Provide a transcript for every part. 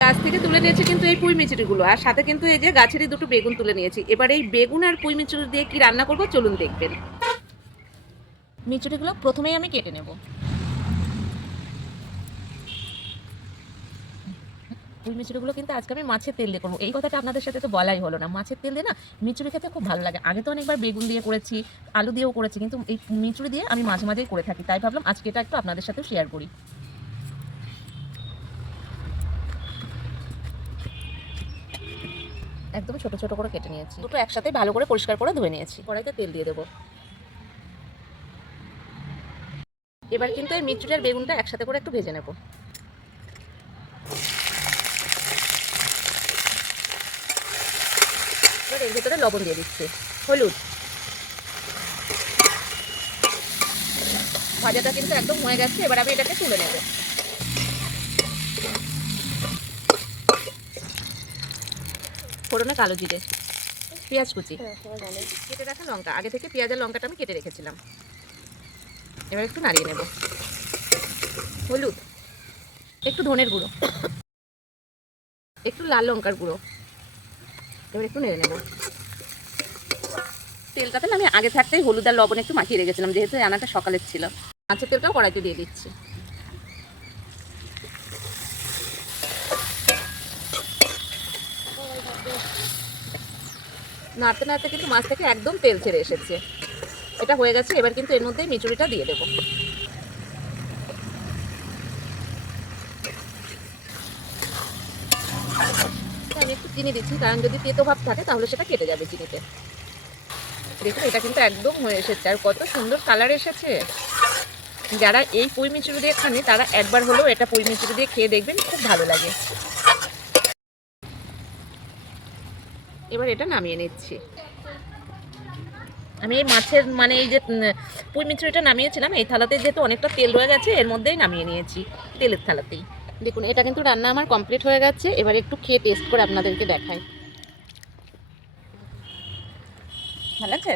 গাছ থেকে তুলে নিয়েছি কিন্তু এই পুঁই মিচুরিগুলো, আর সাথে কিন্তু এই যে গাছেরই দুটো বেগুন তুলে নিয়েছি। এবার এই বেগুন আর পুঁই মিচুরি দিয়ে কি রান্না করব চলুন দেখবেন। মিচুরিগুলো প্রথমেই আমি কেটে নেব। পুঁই মিচুরিগুলো কিন্তু আজকে আমি মাছের তেল দিয়ে করবো। এই কথাটা আপনাদের সাথে তো বলাই হলো না, মাছের তেল দিয়ে না মিচুরি খেতে খুব ভালো লাগে। আগে তো অনেকবার বেগুন দিয়ে করেছি, আলু দিয়েও করেছি, কিন্তু এই মিচুরি দিয়ে আমি মাঝে মাঝেই করে থাকি, তাই ভাবলাম আজকে এটা একটু আপনাদের সাথেও শেয়ার করি। একদম ছোট ছোট করে কেটে নিয়েছি, দুটো একসাথে ভালো করে পরিষ্কার করে ধুয়ে নিয়েছি। কড়াইতে তেল দিয়ে দেবো। এবার কিন্তু এই মিচুরি আর বেগুনটা একসাথে করে একটু ভেজে নেব। এবার এর ভিতরে লবণ দিয়ে দিচ্ছি, হলুদ। ভাজাটা কিন্তু একদম হয়ে গেছে, এবার আমি এটাকে তুলে নেব। ফোড়নে কালো জিরে, পেঁয়াজ কুচি, কেটে রাখা লঙ্কা। আগে থেকে পেঁয়াজ আর লঙ্কাটা আমি কেটে রেখেছিলাম। এবার একটু নাড়িয়ে নেব। হলুদ, একটু ধনের গুঁড়ো, একটু লাল লঙ্কার গুঁড়ো। এবার একটু নেড়ে নেব। তেলটাতে আমি আগে থাকতেই হলুদ আর লবণ একটু মাখিয়ে রেখেছিলাম, যেহেতু রান্নাটা সকালের ছিল। মাছের তেলটাও কড়াইতে দিয়ে দিচ্ছি। নাড়তে নাড়তে কিন্তু মাছ থেকে একদম তেল ছেড়ে এসেছে। এটা হয়ে গেছে, এবার কিন্তু এর মধ্যেই মিচুরিটা দিয়ে দেবো। আমি একটু চিনি দিচ্ছি, কারণ যদি তেতো ভাব থাকে তাহলে সেটা কেটে যাবে চিনিতে। দেখুন এটা কিন্তু একদম হয়ে এসেছে, আর কত সুন্দর কালার এসেছে। যারা এই পুঁই মিচুরি দিয়ে খানে তারা একবার হলেও এটা পুঁই মিচুরি দিয়ে খেয়ে দেখবেন, খুব ভালো লাগে। এবার এটা নামিয়ে নিচ্ছি। আমি এই মাছের মানে এই যে পুঁই মিচুরিটা নামিয়েছিলাম, এই থালাতে যেহেতু অনেকটা তেল রয়ে গেছে, এর মধ্যেই নামিয়ে নিয়েছি, তেলের থালাতেই। দেখুন এটা কিন্তু রান্না আমার কমপ্লিট হয়ে গেছে। এবার একটু খেয়ে টেস্ট করে আপনাদেরকে দেখাই। ভালো লাগছে?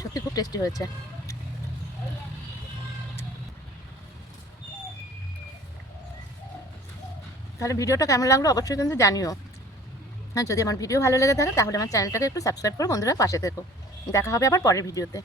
সত্যি খুব টেস্টি হয়েছে। তাহলে ভিডিওটা কেমন লাগলো অবশ্যই কিন্তু জানিও। আর যদি আমার ভিডিও ভালো লেগে থাকে তাহলে আমার চ্যানেলটাকে একটু সাবস্ক্রাইব করে বন্ধুরা পাশে থেকো। দেখা হবে আবার পরের ভিডিওতে।